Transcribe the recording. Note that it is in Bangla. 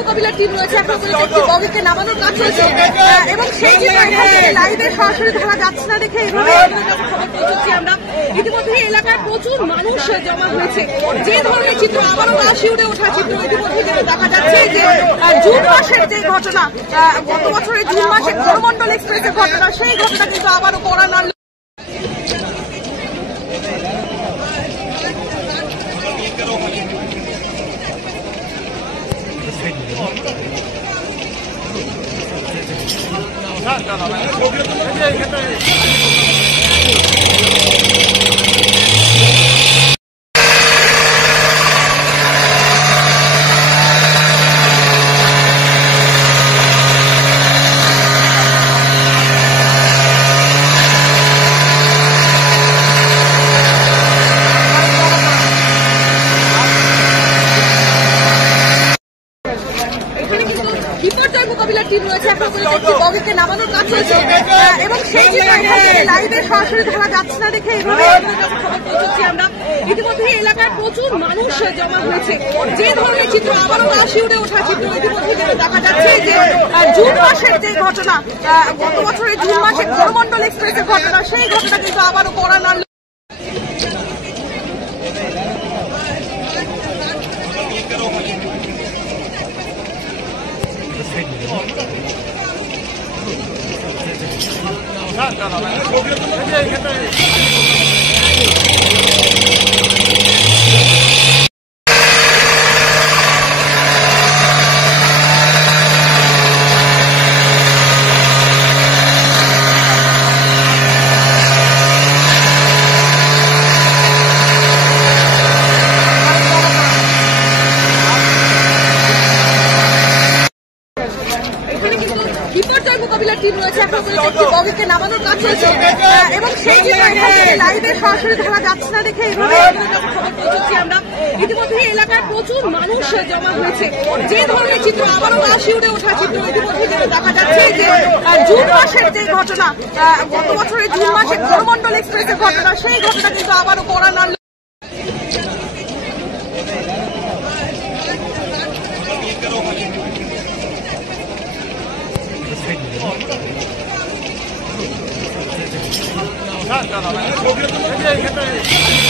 মোকাবিলার টিম রয়েছে, এখন একটি বগিকে নামানোর কাজ চলছে এবং সেই লাইভে সরাসরি ধরা যাচ্ছে না দেখে এইভাবে খবর পৌঁছচ্ছি আমরা। ইতিমধ্যে এলাকায় প্রচুর মানুষ জমা হয়েছে। যে ধরনের চিত্র আবারও গা শিউরে ওঠা চিত্র ইতিমধ্যে যেটা দেখা যাচ্ছে যে জুন মাসের যে ঘটনা, গত বছরের জুন মাসে করমন্ডল এক্সপ্রেসের ঘটনা, সেই ঘটনা কিন্তু আবারও কড়া নাড়ল। বিপর্যয় মোকাবিলার টিম রয়েছে, এখন একটি বগিকে নামানোর কাজ চলছে এবং সেই লাইভে সরাসরি ধরা যাচ্ছে না দেখে এইভাবে খবর পৌঁছচ্ছি আমরা। ইতিমধ্যে এলাকায় প্রচুর মানুষ জমা হয়েছে। যে ধরনের চিত্র আবারও গা শিউরে ওঠা চিত্র ইতিমধ্যে যেটা দেখা যাচ্ছে যে জুন মাসের যে ঘটনা, গত বছরের জুন মাসে করমন্ডল এক্সপ্রেসের ঘটনা, সেই ঘটনা কিন্তু আবারও কড়া নাড়ল। বিপর্যয় মোকাবিলার টিম রয়েছে, এখন একটি বগিকে নামানোর কাজ চলছে এবং সেই লাইভে সরাসরি ধরা যাচ্ছে না দেখে এইভাবে খবর পৌঁছচ্ছি আমরা। ইতিমধ্যে এলাকায় প্রচুর মানুষ জমা হয়েছে। যে ধরনের চিত্র আবারও গা শিউরে ওঠা চিত্র ইতিমধ্যে যেটা দেখা যাচ্ছে যে জুন মাসের যে ঘটনা, গত বছরের জুন মাসে করমন্ডল এক্সপ্রেসের ঘটনা, সেই ঘটনা কিন্তু আবারও কড়া নাড়ল। না